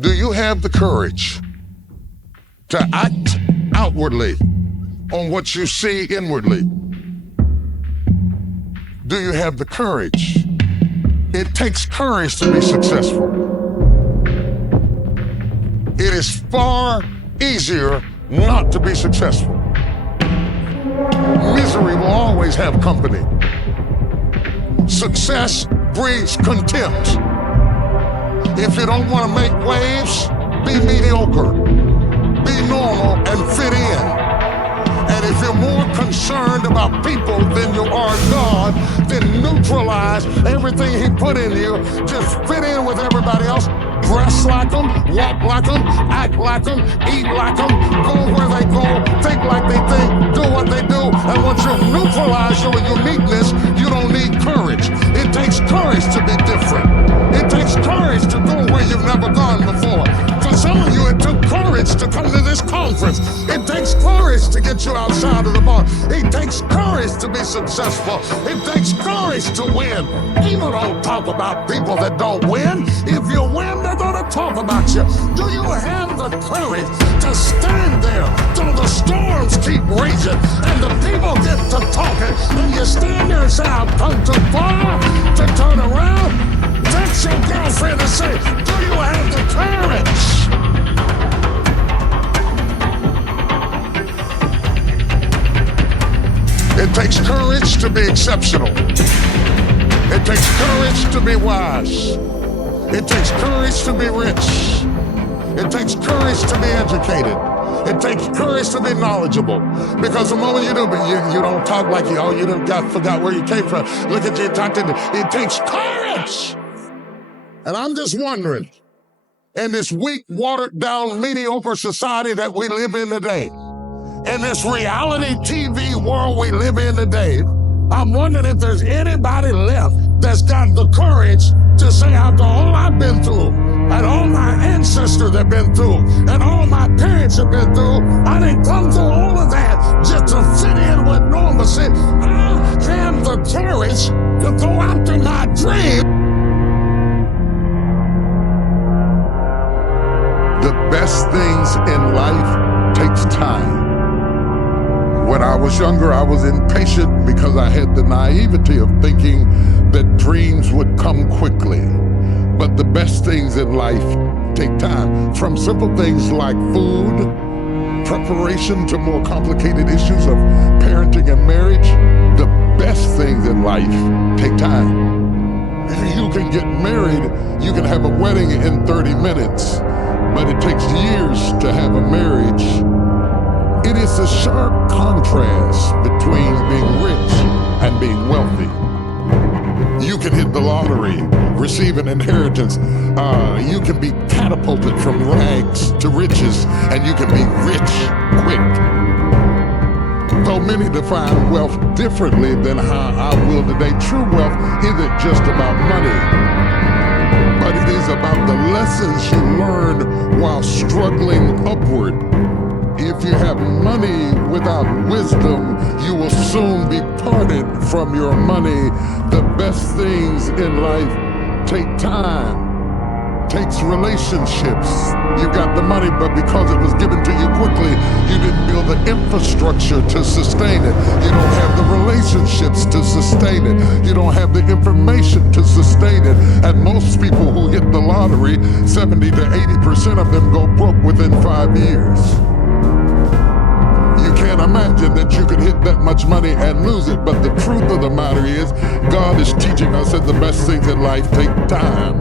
Do you have the courage to act outwardly on what you see inwardly? Do you have the courage? It takes courage to be successful. It is far easier not to be successful. Misery will always have company. Success breeds contempt. If you don't want to make waves, be mediocre. Be normal and fit in. And if you're more concerned about people than you are God, then neutralize everything He put in you. Just fit in with everybody else. Dress like them, walk like them, act like them, eat like them, go where they go, think like they think, do what they do. And once you neutralize your uniqueness, you don't need courage. It takes courage to be different. It takes courage to go where you've never gone before. For some of you, it took courage to come to this conference. It takes courage to get you outside of the bar. It takes courage to be successful. It takes courage to win. People don't talk about people that don't win. If you win, they're going to talk about you. Do you have the courage to stand there till the storms keep raging and the people get to talking and you stand there and say, I've come too far to turn around? Text your girlfriend and say, do you have the courage? It takes courage to be exceptional. It takes courage to be wise. It takes courage to be rich. It takes courage to be educated. It takes courage to be knowledgeable. Because the moment you do, but you don't talk like you forgot where you came from. Look at you talking. It takes courage. And I'm just wondering, in this weak, watered-down, mediocre society that we live in today, in this reality TV world we live in today, I'm wondering if there's anybody left that's got the courage to say, after all I've been through, and all my ancestors have been through, and all my parents have been through, I didn't come through all of that just to fit in with normalcy. I have the courage to go after my dream. The best things in life takes time. When I was younger, I was impatient because I had the naivety of thinking that dreams would come quickly. But the best things in life take time. From simple things like food, preparation, to more complicated issues of parenting and marriage, the best things in life take time. You can get married, you can have a wedding in 30 minutes, but it takes years to have a marriage. It is a sharp contrast between being rich and being wealthy. You can hit the lottery, receive an inheritance. You can be catapulted from rags to riches, and you can be rich quick. Though many define wealth differently than how I will today, true wealth isn't just about money, but it is about the lessons you learn while struggling upward. If you have money without wisdom, you will soon be parted from your money. The best things in life take time, takes relationships. You got the money, but because it was given to you quickly, you didn't build the infrastructure to sustain it. You don't have the relationships to sustain it. You don't have the information to sustain it. And most people who hit the lottery, 70 to 80% of them go broke within 5 years. You can't imagine that you could hit that much money and lose it, but the truth of the matter is, God is teaching us that the best things in life take time.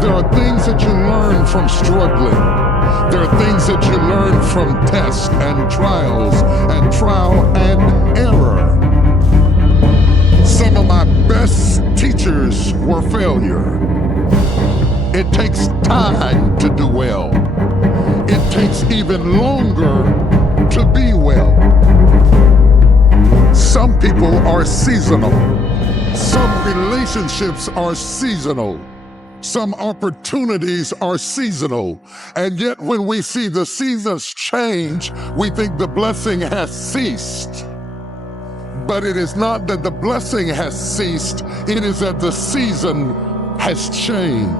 There are things that you learn from struggling. There are things that you learn from tests and trials and trial and error. Some of my best teachers were failure. It takes time to do well. It takes even longer to be well. Some people are seasonal. Some relationships are seasonal. Some opportunities are seasonal. And yet when we see the seasons change, we think the blessing has ceased. But it is not that the blessing has ceased, it is that the season has changed.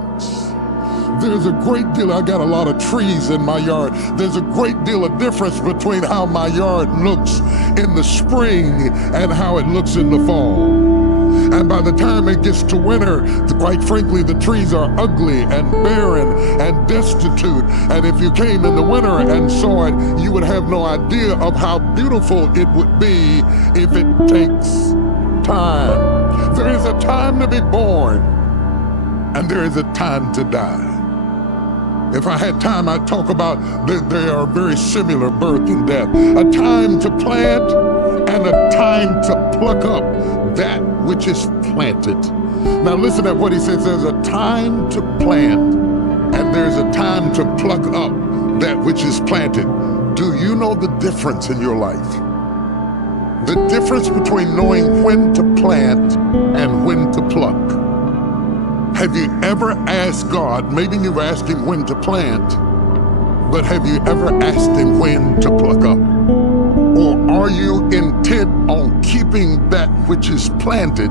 There's a great deal, I got a lot of trees in my yard. There's a great deal of difference between how my yard looks in the spring and how it looks in the fall. And by the time it gets to winter, quite frankly, the trees are ugly and barren and destitute. And if you came in the winter and saw it, you would have no idea of how beautiful it would be if it takes time. There is a time to be born, and there is a time to die. If I had time, I'd talk about they are very similar, birth and death. A time to plant and a time to pluck up that which is planted. Now listen at what he says. There's a time to plant and there's a time to pluck up that which is planted. Do you know the difference in your life? The difference between knowing when to plant and when to pluck. Have you ever asked God, maybe you've asked him when to plant, but have you ever asked him when to pluck up? Or are you intent on keeping that which is planted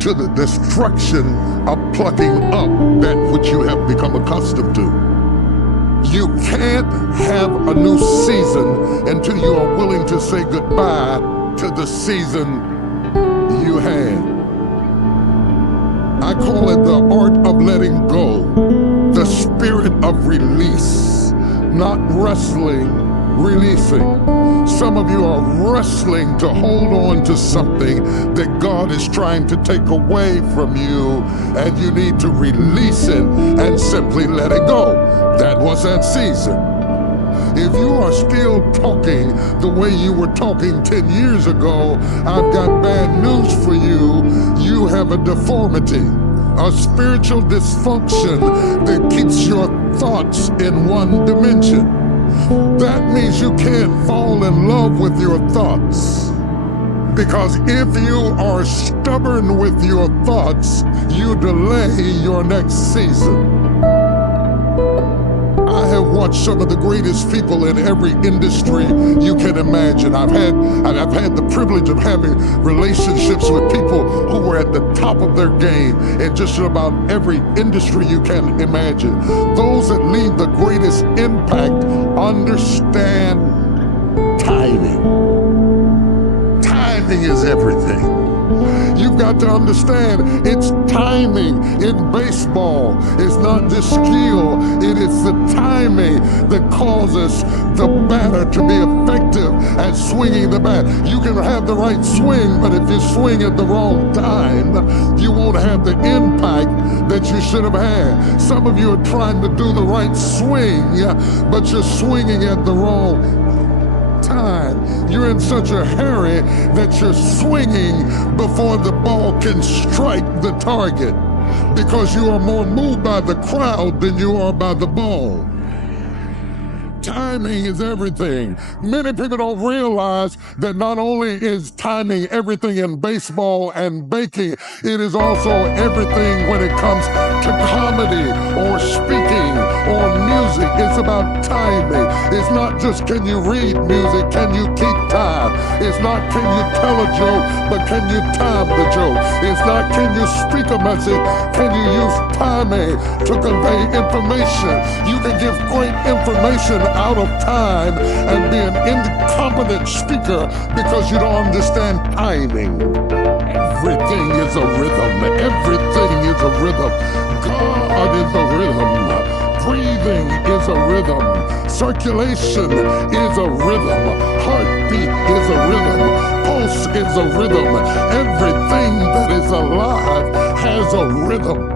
to the destruction of plucking up that which you have become accustomed to? You can't have a new season until you are willing to say goodbye to the season you had. I call it the art of letting go, the spirit of release, not wrestling, releasing. Some of you are wrestling to hold on to something that God is trying to take away from you, and you need to release it and simply let it go. That was that season. If you are still talking the way you were talking 10 years ago, I've got bad news for you. You have a deformity, a spiritual dysfunction that keeps your thoughts in one dimension. That means you can't fall in love with your thoughts. Because if you are stubborn with your thoughts, you delay your next season. I have watched some of the greatest people in every industry you can imagine. I've had the privilege of having relationships with people who were at the top of their game in just about every industry you can imagine. Those that leave the greatest impact understand timing. Timing is everything. You've got to understand it's timing in baseball. It's not just skill, it is the timing that causes the batter to be effective at swinging the bat. You can have the right swing, but if you swing at the wrong time, you won't have the impact that you should have had. Some of you are trying to do the right swing, but you're swinging at the wrong time. You're in such a hurry that you're swinging before the ball can strike the target because you are more moved by the crowd than you are by the ball. Timing is everything. Many people don't realize that not only is timing everything in baseball and baking, it is also everything when it comes to comedy or speaking or music. It's about timing. It's not just can you read music, can you keep time. It's not can you tell a joke, but can you time the joke. It's not can you speak a message, can you use timing to convey information. You can give great information out of time and be an incompetent speaker because you don't understand timing. Everything is a rhythm. Everything is a rhythm. God is a rhythm. Breathing is a rhythm. Circulation is a rhythm. Heartbeat is a rhythm. Pulse is a rhythm. Everything that is alive has a rhythm.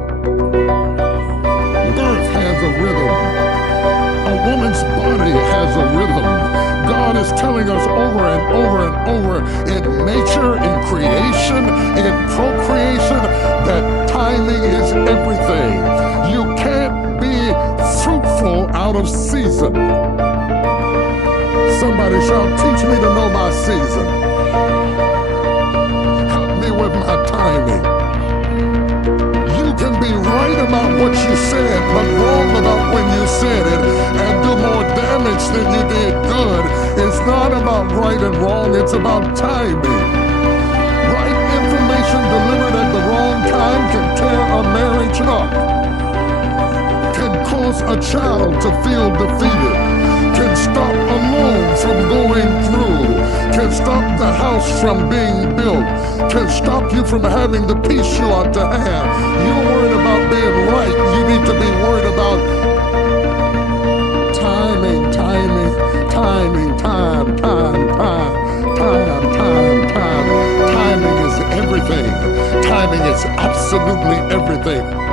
Birth has a rhythm. A woman's body has a rhythm. God is telling us over and over and over in nature, in creation, in procreation, that timing is everything. You can't be fruitful out of season. Somebody shout, teach me to know my season. Help me with my timing. You can be right about what you said, but wrong about when you said it, and do more damage than you did good. It's not about right and wrong, it's about timing. Right information delivered at the wrong time can tear a marriage up, can cause a child to feel defeated, can stop a loan from going through, can stop the house from being built, can stop you from having the peace you ought to have. You're worried about being right. You need to be worried about timing, timing, timing, time. Timing is everything. Timing is absolutely everything.